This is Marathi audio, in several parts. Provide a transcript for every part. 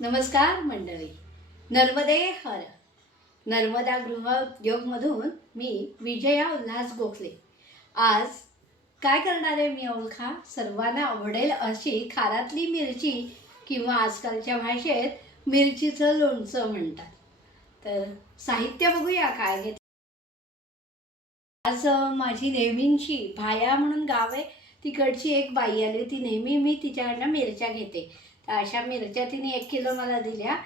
नमस्कार मंडळी. नर्मदे हर. नर्मदा गृहोद्योगमधून मी विजया उल्हास गोखले. आज काय करणार आहे मी ओळखा. सर्वांना आवडेल अशी खारातली मिरची किंवा आजकालच्या भाषेत मिरचीचं लोणचं म्हणतात. तर साहित्य बघूया काय घेतलं. आज माझी नेहमींची भाया म्हणून गाव आहे तिकडची एक बाई आली होती. नेहमी मी तिच्याकडनं मिरच्या घेते. तर अशा मिरच्या तिने 1 किलो मला दिल्या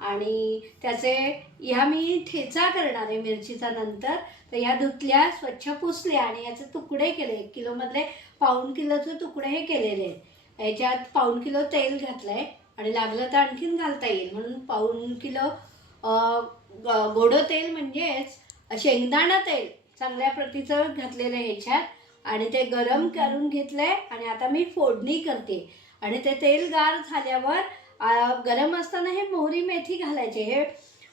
आणि त्याचे ह्या मी ठेचा करणार आहे मिरचीचा नंतर. तर ह्या धुतल्या, स्वच्छ पुसल्या आणि याचे तुकडे केले. 1 किलोमधले पाऊण किलोचे तुकडे हे केलेले आहेत. ह्याच्यात पाऊण किलो तेल घातलं आहे आणि लागलं तर आणखीन घालता येईल म्हणून पाऊण किलो गोडं तेल म्हणजेच शेंगदाणा तेल चांगल्या प्रतीचं घातलेलं आहे ह्याच्यात आणि ते गरम करून घेतलं आहे. आणि आता मी फोडणी करते आणि ते तेल गार झाल्यावर गरम असताना हे मोहरी मेथी घालायचे. हे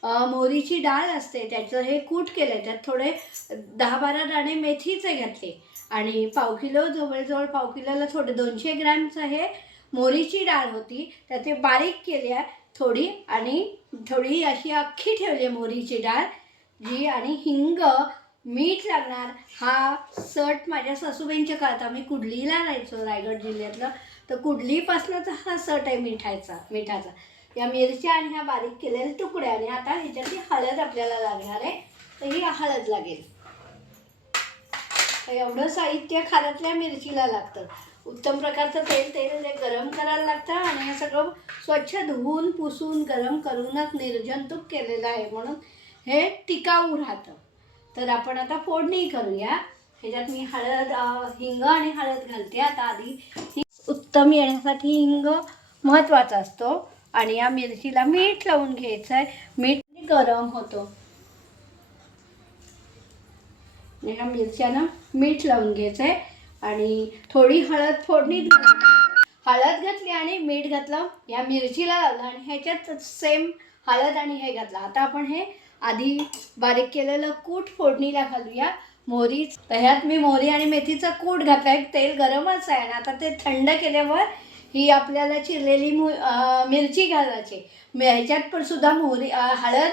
मोहरीची डाळ असते त्याचं हे कूट केलं आहे. त्यात थोडे 10-12 दाणे मेथीचे घातले आणि पाव किलो जवळजवळ पाव किलोला थोडे 200 ग्रॅमचं हे मोहरीची डाळ होती. तर ते बारीक केल्या थोडी आणि थोडी अशी अख्खी ठेवली मोहरीची डाळ जी. आणि हिंग, मीठ लागणार. हा सट माझ्या सासूबाईंच्या काळात आम्ही कुडलीला राहायचो रायगड जिल्ह्यातलं. तर कुडलीपासूनच हा सट आहे मिठाचा. या मिरच्या आणि ह्या बारीक केलेल्या तुकडे आणि आता ह्याच्यातली हळद आपल्याला लागणार आहे. तर ही हळद लागेल. तर एवढं साहित्य खारातल्या मिरचीला लागतं. उत्तम प्रकारचं तेल गरम करायला लागतं आणि हे सगळं स्वच्छ धुवून पुसून गरम करूनच निर्जंतुक केलेलं आहे म्हणून हे टिकाऊ राहतं. तर आपण आता फोडणी करूया. ह्याच्यात मी हिंग आणि हळद घालते. आता आधी उत्तम येण्यासाठी हिंग महत्त्वाचा असतो आणि या मिरचीला मीठ लावून घ्यायचं आहे. मीठ गरम होतो. ह्या मिरच्यांना मीठ लावून घ्यायचं आहे आणि थोडी हळद फोडणीत हळद घातली आणि मीठ घातलं या मिरचीला लावलं आणि ह्याच्यात सेम हळद आणि हे घातलं. आता आपण हे आधी बारीक केलेलं कूट फोडणीला घालूया. मोहरी, तर ह्यात मी मोहरी आणि मेथीचा कूट घातला आहे. तेल गरमच आहे आणि आता ते थंड केल्यावर ही आपल्याला चिरलेली मिरची घालायची. ह्याच्यात पण सुद्धा हळद,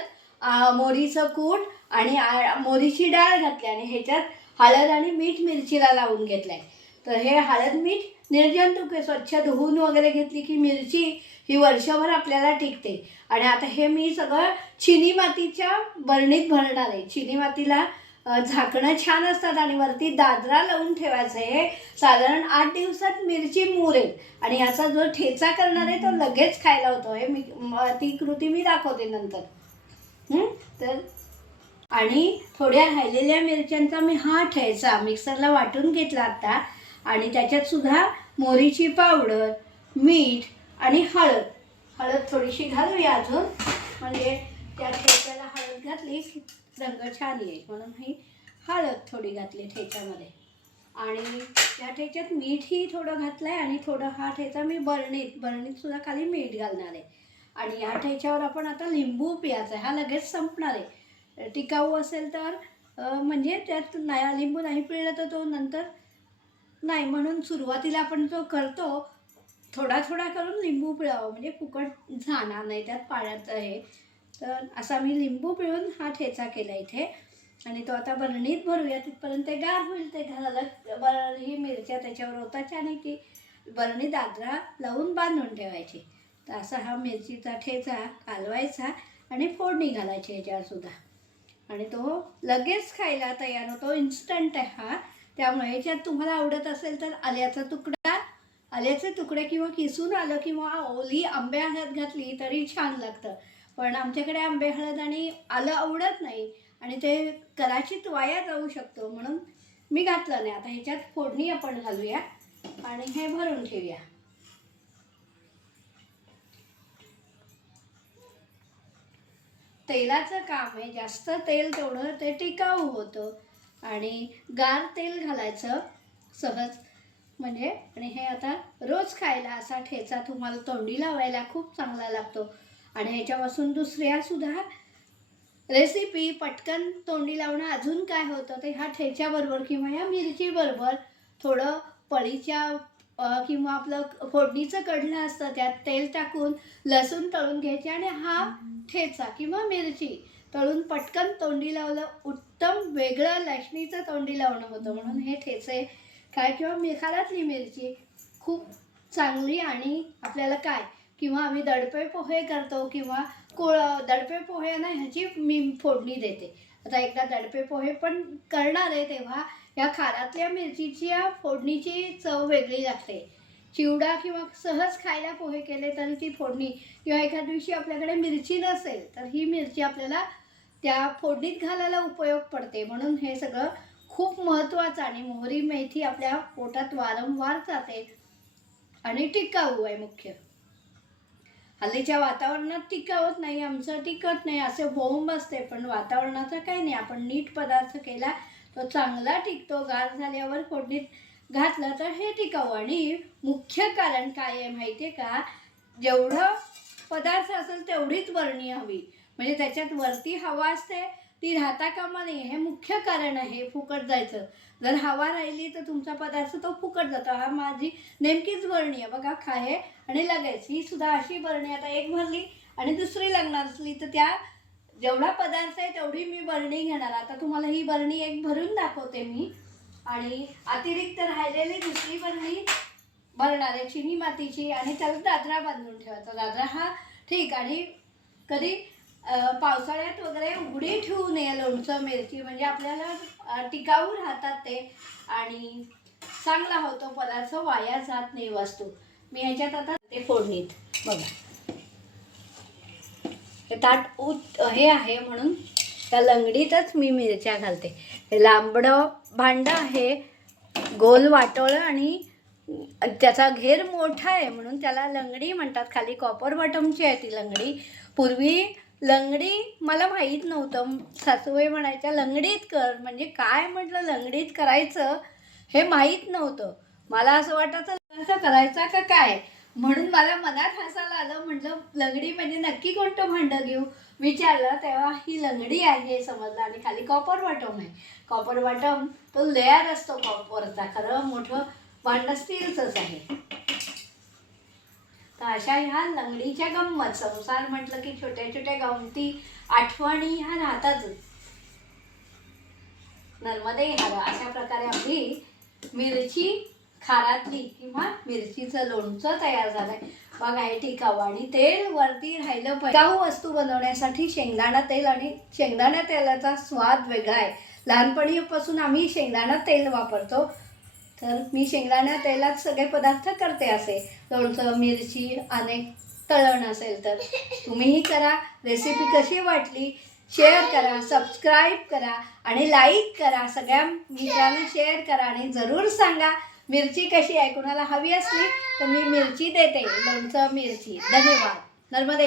मोहरीचं कूट आणि मोहरीची डाळ घातली आणि ह्याच्यात हळद आणि मीठ मिरचीला लावून घेतलं आहे. तर हे हळद मीठ निर्जंतुक आहे. स्वच्छ धुवून वगैरे घेतली की मिरची ही वर्षभर आपल्याला टिकते. आणि आता हे मी सगळं चिनी मातीच्या बरणीत भरणार आहे. चिनी मातीला झाकणं छान असतात आणि वरती दादरा लावून ठेवायचं आहे. साधारण 8 दिवसात मिरची मुरेल आणि याचा जो ठेचा करणार आहे तो लगेच खायला होतो. हे ती कृती मी दाखवते नंतर. तर आणि थोड्या राहिलेल्या मिरच्यांचा मी हा ठेचा मिक्सरला वाटून घेतला आता आणि त्याच्यात सुद्धा मोहरीची पावडर, मीठ आणि हळद थोडीशी घालूया अजून. म्हणजे त्या ठेच्याला हळद घातली की रंग छान येईल म्हणून ही हळद थोडी घातली ठेच्यामध्ये. आणि त्या ठेच्यात मीठही थोडं घातलं आहे आणि थोडं हा ठेचा मी बरणीत सुद्धा खाली मीठ घालणार आहे. आणि ह्या ठेच्यावर आपण आता लिंबू पिळायचा आहे. हा लगेच संपणार आहे. टिकाऊ असेल तर म्हणजे त्यात लिंबू नाही पिळलं तर तो नंतर नाही. म्हणून सुरुवातीला आपण जो करतो थोडा करून लिंबू पिळावं म्हणजे फुकट जाणार नाही त्यात पाण्याचं हे. तर असा मी लिंबू पिळून हा ठेचा केला इथे आणि तो आता बरणीत भरूया. तिथपर्यंत ते गार होईल. ते घालायला ही मिरच्या त्याच्यावर होताच्या आणि ती बरणी दादरा लावून बांधून ठेवायची. तर असा हा मिरचीचा ठेचा कालवायचा आणि फोडणी घालायची ह्याच्यावर सुद्धा आणि तो लगेच खायला तयार होतो. इन्स्टंट आहे हा. त्यामुळे ह्याच्यात तुम्हाला आवडत असेल तर आल्याचे तुकडे किंवा किसून आलं किंवा ओली आंबे हळद घातली तरी छान लागतं. पण आमच्याकडे आंबे हळद आणि आलं आवडत नाही आणि ते कदाचित वाया जाऊ शकतो म्हणून मी घातलं नाही. आता ह्याच्यात फोडणी आपण घालूया आणि हे भरून ठेवूया. तेलाचं काम आहे. जास्त तेल तेवढं ते टिकाऊ होतं आणि गार तेल घालायचं सहज म्हणजे. आणि हे आता रोज खायला असा ठेचा तुम्हाला तोंडी लावायला खूप चांगला लागतो. आणि ह्याच्यापासून दुसऱ्या सुद्धा रेसिपी पटकन तोंडी लावणं अजून काय होतं ते ह्या ठेच्याबरोबर किंवा या मिरचीबरोबर थोडं पळीच्या किंवा आपलं फोडणीचं कढलं असतं त्यात तेल टाकून लसूण तळून घ्यायचे आणि हा ठेचा किंवा मिरची तळून पटकन तोंडी लावलं, उत्तम वेगळं लसणीचं तोंडी लावणं होतं. म्हणून हे ठेचे काय किंवा खारातली मिरची खूप चांगली. आणि आपल्याला काय किंवा आम्ही दडपे पोहे करतो किंवा दडपे पोहे ना ह्याची मी फोडणी देते. आता एकदा दडपे पोहे पण करणार आहे तेव्हा या खारातल्या मिरचीची या फोडणीची चव वेगळी लागते. चिवडा किंवा सहज खायला पोहे केले तरी ती फोडणी किंवा एखाद्या दिवशी आपल्याकडे मिरची नसेल तर ही मिरची आपल्याला त्या फोडणीत घालायला उपयोग पडते. म्हणून हे सगळं खूप महत्त्वाचं. आणि मोहरी मेथी आपल्या पोटात वारंवार जाते आणि टिकाऊ आहे. मुख्य हल्लीच्या वातावरणात टिकावत नाही, आमचं टिकत नाही असे बोंब असते, पण वातावरणाचं काही नाही. आपण नीट पदार्थ केला तो चांगला टिकतो. गार झाल्यावर फोडणीत घातलं तर हे टिकाऊ. आणि मुख्य कारण काय आहे माहिती आहे का, जेवढं पदार्थ असेल तेवढीच बरणी हवी. म्हणजे त्याच्यात वरती हवा असते ती राहता कामा नये, हे मुख्य कारण आहे फुकट जायचं. जर हवा राहिली तर तुमचा पदार्थ तो फुकट जातो. हा माझी नेमकीच बरणी आहे बघा, खाये आणि लगेच. ही सुद्धा अशी बरणी आता एक भरली आणि दुसरी लागणार असली तर त्या जेवढा पदार्थ आहे तेवढी मी बरणी घेणार. आता तुम्हाला ही बरणी एक भरून दाखवते मी आणि अतिरिक्त राहिलेली दुसरी बरणी भरणार आहे चिनी मातीची. आणि त्याला दादरा बांधून ठेवायचा. दादरा हा ठीक. आणि कधी पावसाळ्यात वगैरे उघडी ठेवू नये लोणचं मिरची, म्हणजे आपल्याला टिकाऊ राहतात ते आणि चांगला होतो पदार्थ, वाया जात नाही वस्तू. मी ह्याच्यात आता ते फोडणीत बघा हे ताट हे आहे म्हणून त्या लंगडीतच मी मिरच्या घालते. हे लांबडं भांडं आहे, गोल वाटोळं आणि त्याचा घेर मोठा आहे म्हणून त्याला लंगडी म्हणतात. खाली कॉपर बॉटमची आहे ती लंगडी. पूर्वी लंगडी मला माहीत नव्हतं, सासूबाई म्हणायच्या लंगडीत कर. म्हणजे काय म्हटलं लंगडीत करायचं हे माहीत नव्हतं. मला असं वाटायचं असं करायचा का काय, म्हणून मला मनात हसायला आलं. म्हटलं लंगडी म्हणजे नक्की कोणतं भांडं घेऊ विचारलं तेव्हा ही लंगडी आहे हे समजलं. आणि खाली कॉपर बॉटम आहे. कॉपर बॉटम तो लेअर असतो कॉपरचा, खरं मोठं भांडं स्टीलचंच आहे. तर अशा ह्या लंगडीच्या गंमत, संसार म्हटलं की छोट्या छोट्या गमती आठवणी ह्या राहतातच. नर्मदे हर. अशा प्रकारे आपली मिरची खारातली किंवा मिरचीचं लोणचं तयार झालंय बघा. हे टिकाऊ आणि तेल वरती राहिलं पाहिजे. टिकाऊ वस्तू बनवण्यासाठी शेंगदाणा तेल, आणि शेंगदाणा तेलाचा स्वाद वेगळा आहे. लहानपणीपासून आम्ही शेंगदाणा तेल वापरतो. तर मी शेंगदाणा तेलात सगळे पदार्थ करते. असे लोणचं मिरची अनेक तळण असेल तर तुम्हीही करा. रेसिपी कशी वाटली शेअर करा, सबस्क्राईब करा आणि लाईक करा. सगळ्या मित्रांना शेअर करा आणि जरूर सांगा मिरची कशी आहे. कुणाला हवी असली तर मी मिरची देते, लोणचं मिरची. धन्यवाद. नर्मदे.